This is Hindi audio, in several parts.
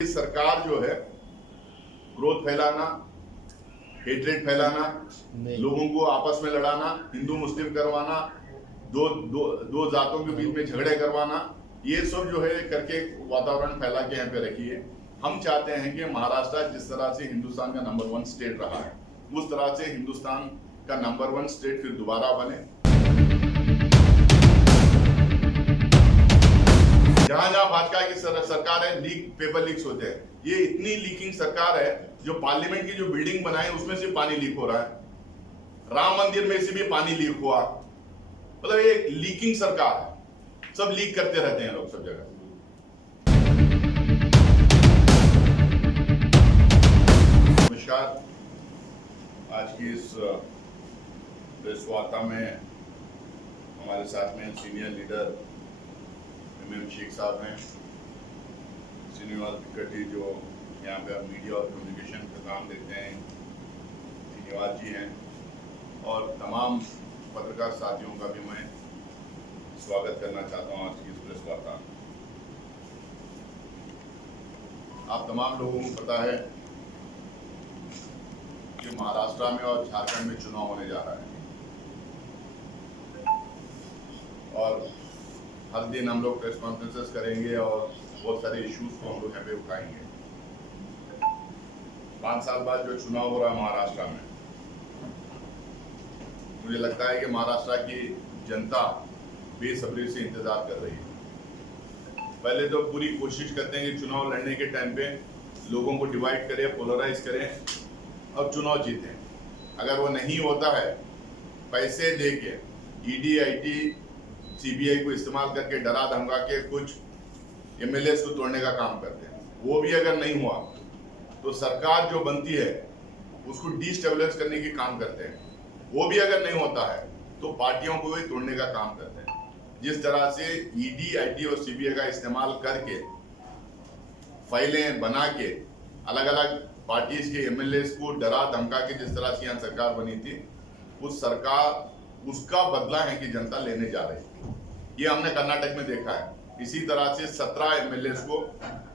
सरकार जो है क्रोध फैलाना, हेट्रेड फैलाना, लोगों को आपस में लड़ाना, हिंदू मुस्लिम करवाना, दो जातों के बीच में झगड़े करवाना, ये सब जो है करके वातावरण फैला के यहाँ पे रखी है। हम चाहते हैं कि महाराष्ट्र जिस तरह से हिंदुस्तान का नंबर 1 स्टेट रहा है, उस तरह से हिंदुस्तान का नंबर 1 स्टेट फिर दोबारा बने। जहां जहां भाजपा की सरकार है, पेपर लीक्स होते हैं। ये इतनी लीकिंग सरकार है, जो पार्लियामेंट की जो बिल्डिंग बनाई उसमें से पानी लीक हो रहा है, राम मंदिर में से भी पानी लीक हुआ। मतलब ये लीकिंग सरकार है, सब लीक करते रहते हैं लोग सब जगह। नमस्कार, आज की इस प्रेस वार्ता में हमारे साथ में सीनियर लीडर एमएम शेख साहब हैं, श्रीनिवास त्रिपाठी जो यहाँ पे मीडिया और कम्युनिकेशन का काम देते हैं, श्रीनिवास जी हैं, और तमाम पत्रकार साथियों का भी मैं स्वागत करना चाहता हूँ आज की इस प्रेस वार्ता। आप तमाम लोगों को पता है कि महाराष्ट्र में और झारखंड में चुनाव होने जा रहा है, और हर दिन हम लोग प्रेस कॉन्फ्रेंसेस करेंगे और बहुत सारे इश्यूज को हम लोग यहाँ पे उठाएंगे। 5 साल बाद जो चुनाव हो रहा है महाराष्ट्र में, मुझे लगता है कि महाराष्ट्र की जनता बेसब्री से इंतजार कर रही है। पहले तो पूरी कोशिश करते हैं कि चुनाव लड़ने के टाइम पे लोगों को डिवाइड करें, पोलराइज करें और चुनाव जीतें। अगर वो नहीं होता है, पैसे दे के ईडी, आईटी, सीबीआई को इस्तेमाल करके डरा धमका के कुछ एमएलएस को तोड़ने का काम करते हैं। वो भी अगर नहीं हुआ तो सरकार जो बनती है उसको डिस्टेबलाइज करने की काम करते हैं। वो भी अगर नहीं होता है तो पार्टियोयों को भी तोड़ने का काम करते हैं। जिस तरह से ईडी, आईटी और सीबीआई का इस्तेमाल करके फाइलें बना के अलग अलग पार्टीज के एमएलएस को डरा धमका के जिस तरह से यहाँ सरकार बनी थी, उस सरकार उसका बदला है कि जनता लेने जा रही है। ये हमने कर्नाटक में देखा है। इसी तरह से 17 एमएलएस को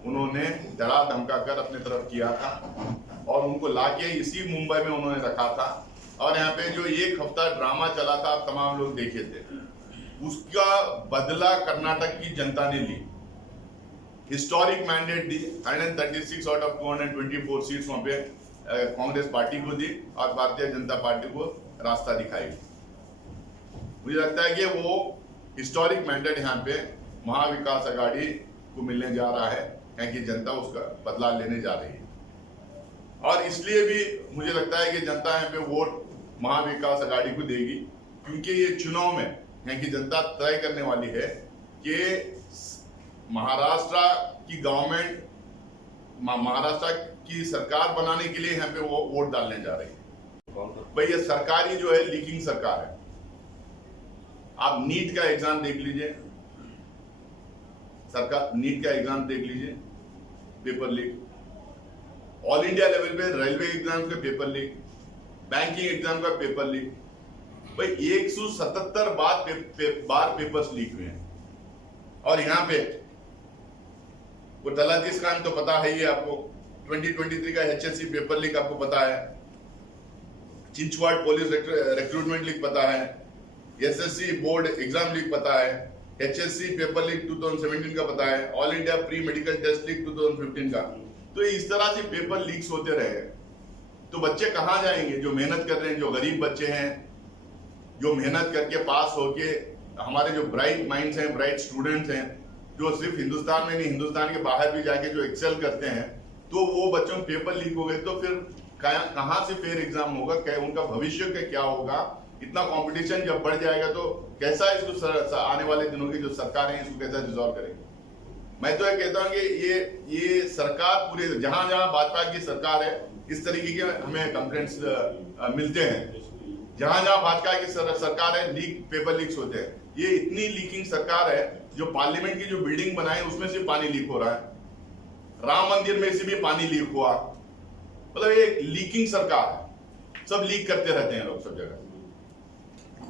उन्होंने डरा धमका कर अपने तरफ किया था और उनको लाके इसी मुंबई में उन्होंने रखा था। और यहाँ पे जो 1 हफ्ता ड्रामा चला था, आप तमाम लोग देखे थे, उसका बदला कर्नाटक की जनता ने ली। हिस्टोरिक मैंडेट दी, 136 आउट ऑफ 224 सीट्स वहां पे कांग्रेस पार्टी को दी और भारतीय जनता पार्टी को रास्ता दिखाई। मुझे लगता है कि वो हिस्टोरिक मैंडेट यहाँ पे महाविकास आघाड़ी को मिलने जा रहा है, क्योंकि जनता उसका बदला लेने जा रही है। और इसलिए भी मुझे लगता है कि जनता यहाँ पे वोट महाविकास आघाड़ी को देगी, क्योंकि ये चुनाव में यहाँ की जनता तय करने वाली है कि महाराष्ट्र की गवर्नमेंट, महाराष्ट्र की सरकार बनाने के लिए यहाँ पे वो वोट डालने जा रही है। भाई ये सरकारी जो है लीकिंग सरकार है। आप नीट का एग्जाम देख लीजिए, सरकार नीट का एग्जाम देख लीजिए, paper leak. All India level पे रेलवे एग्जाम का पेपर लीक, बैंकिंग एग्जाम का पेपर लीक। भाई 177 बार पेपर्स लीक हुए हैं। और यहाँ पे वो तलातीस कांड तो पता है ही आपको, 2023 का एचएससी पेपर लीक आपको पता है, चिंचवाड़ पुलिस रिक्रूटमेंट लीक पता है, एसएससी बोर्ड एग्जाम लीक पता है, एचएससी पेपर लीक 2017 का पता है, All India Pre Medical Test leak 2015 का। तो इस तरह से पेपर लीक्स होते रहे तो बच्चे कहाँ जाएंगे? जो मेहनत कर रहे हैं, जो गरीब बच्चे हैं, जो मेहनत करके पास होके, हमारे जो ब्राइट माइंड्स हैं, ब्राइट स्टूडेंट्स हैं, जो सिर्फ हिंदुस्तान में नहीं हिंदुस्तान के बाहर भी जाके जो एक्सेल करते हैं, तो वो बच्चों में पेपर लीक हो गए तो फिर कहाँ से फेयर एग्जाम होगा? क्या उनका भविष्य का क्या होगा? इतना कंपटीशन जब बढ़ जाएगा तो कैसा इसको आने वाले दिनों की जो सरकार है इसको कैसा रिजॉल्व करेगी? मैं तो ये कहता हूँ कि ये सरकार पूरे जहां जहां भाजपा की सरकार है, इस तरीके के हमें कंप्लेंट्स मिलते हैं। जहां जहां भाजपा की सरकार है, पेपर लीक्स होते हैं। ये इतनी लीकिंग सरकार है, जो पार्लियामेंट की जो बिल्डिंग बनाई उसमें से पानी लीक हो रहा है, राम मंदिर में से भी पानी लीक हुआ। मतलब ये लीकिंग सरकार है, सब लीक करते रहते हैं लोग सब जगह।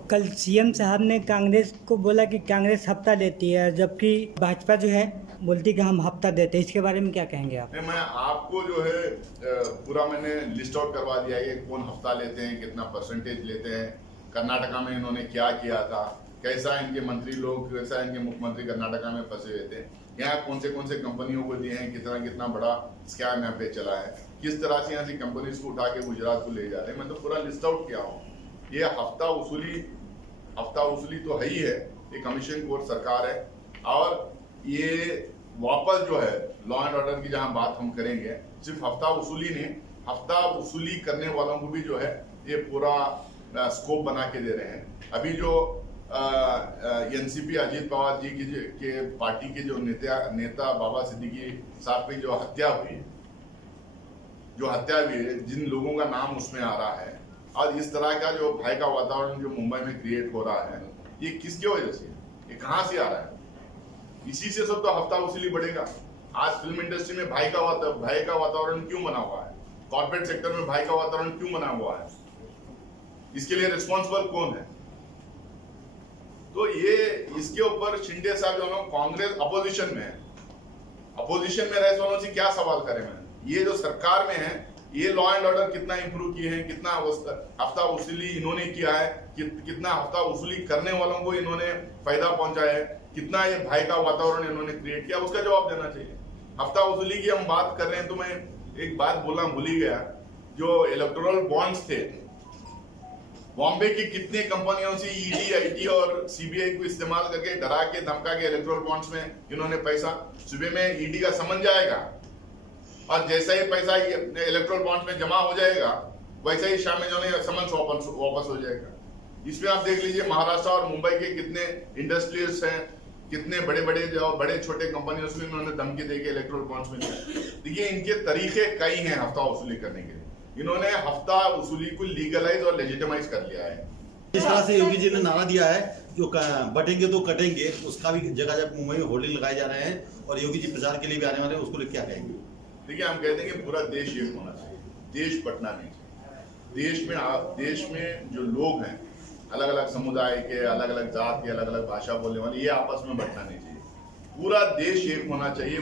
कल सीएम साहब ने कांग्रेस को बोला कि कांग्रेस हफ्ता लेती है, जबकि भाजपा जो है बोलती कि हम हफ्ता देते हैं, इसके बारे में क्या कहेंगे आप? नहीं, मैं आपको जो है पूरा मैंने लिस्ट आउट करवा दिया है कि कौन हफ्ता लेते हैं, कितना परसेंटेज लेते हैं, कर्नाटका में इन्होंने क्या किया था, कैसा इनके मंत्री लोग, कैसा इनके मुख्यमंत्री कर्नाटका में फंसे हुए थे, यहाँ कौन से कंपनियों को दिए हैं, कितना कितना बड़ा स्कैम यहाँ पे चला है, किस तरह से यहाँ से कंपनीज को उठा के गुजरात को ले जा रहे हैं। मैं तो पूरा लिस्ट आउट किया हूँ। ये हफ्ता वसूली तो है ही है, ये कमीशन कोर्ट सरकार है। और ये वापस जो है लॉ एंड ऑर्डर की जहां बात हम करेंगे, सिर्फ हफ्ता वसूली नहीं, हफ्ता वसूली करने वालों को भी जो है ये पूरा स्कोप बना के दे रहे हैं। अभी जो एनसीपी अजीत पवार जी की के पार्टी के जो नेता बाबा सिद्दीकी साहब की जो हत्या हुई है, जिन लोगों का नाम उसमें आ रहा है, और इस तरह का जो भय का वातावरण जो मुंबई में क्रिएट हो रहा है, ये किसकी वजह से, ये कहां से आ रहा है? इसी से सब तो हफ्ता वसूली बढ़ेगा। आज फिल्म इंडस्ट्री में भय का वातावरण क्यों बना हुआ है? कॉर्पोरेट सेक्टर में भय का वातावरण क्यों बना हुआ है? इसके लिए रिस्पॉन्सिबल कौन है? तो ये इसके ऊपर शिंदे साहब जो कांग्रेस अपोजिशन में रह वालों से क्या सवाल करें? मैं ये जो सरकार में है, ये लॉ एंड ऑर्डर कितना इंप्रूव किए हैं, कितना हफ्ता वसूली इन्होंने किया है, कितना हफ्ता वसूली करने वालों को इन्होंने फायदा पहुंचाया है, कितना ये भय का वातावरण इन्होंने क्रिएट किया, उसका जवाब देना चाहिए। हफ्ता वसूली की हम बात कर रहे हैं तो मैं एक बात बोलना भूल ही गया। जो इलेक्टोरल बॉन्ड्स थे, बॉम्बे की कितनी कंपनियों से ईडी, आईटी और सीबीआई को इस्तेमाल करके डरा के धमका के इलेक्टोरल बॉन्ड्स में इन्होंने पैसा, सुबह में ईडी का समन जाएगा और जैसा ही पैसा इलेक्टोरल बॉन्ड्स में जमा हो जाएगा, वैसा ही शाम में जो है समन वापस हो जाएगा। इसमें आप देख लीजिए महाराष्ट्र और मुंबई के कितने इंडस्ट्रीज हैं, कितने बड़े छोटे कंपनियों से इन्होंने धमकी देके इलेक्टोरल बॉन्ड्स में लिया। देखिए इनके तरीके कई हैं हफ्ता वसूली करने के लिए। इन्होंने हफ्ता वसूली को लीगलाइज और लेजिटिमाइज कर लिया है। जिस तरह से योगी जी ने नारा दिया है, जो बटेंगे तो कटेंगे, उसका भी जगह जगह मुंबई में होर्डिंग लगाए जा रहे हैं और योगी जी प्रचार के लिए भी आने वाले हैं, उसको लिए क्या कहेंगे? देखिए हम कहते हैं कि पूरा देश एक होना चाहिए, देश बंटना नहीं चाहिए। देश में जो लोग हैं, अलग अलग समुदाय के, अलग अलग जात के, अलग अलग भाषा बोलने वाले, ये आपस में बंटना नहीं चाहिए। पूरा देश एक होना चाहिए।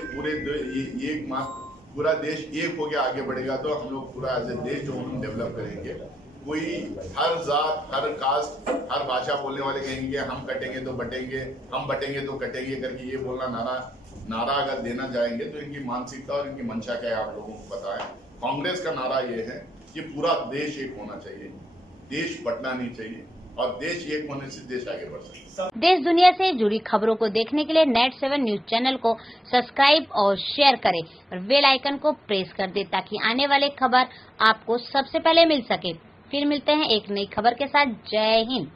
पूरा देश एक होकर आगे बढ़ेगा तो हम लोग पूरा एज ए देश जो हम डेवलप करेंगे। कोई हर जात, हर कास्ट, हर भाषा बोलने वाले कहेंगे हम कटेंगे तो बटेंगे, हम बटेंगे तो कटेंगे करके ये बोलना नारा अगर देना जाएंगे तो इनकी मानसिकता और इनकी मंशा क्या है आप लोगों को पता है। कांग्रेस का नारा ये है कि पूरा देश एक होना चाहिए, देश बंटना नहीं चाहिए, और देश एक होने से देश आगे बढ़ सकता है। देश दुनिया से जुड़ी खबरों को देखने के लिए नेट 7 न्यूज चैनल को सब्सक्राइब और शेयर करें और बेल आइकन को प्रेस कर दें ताकि आने वाले खबर आपको सबसे पहले मिल सके। फिर मिलते हैं एक नई खबर के साथ। जय हिंद।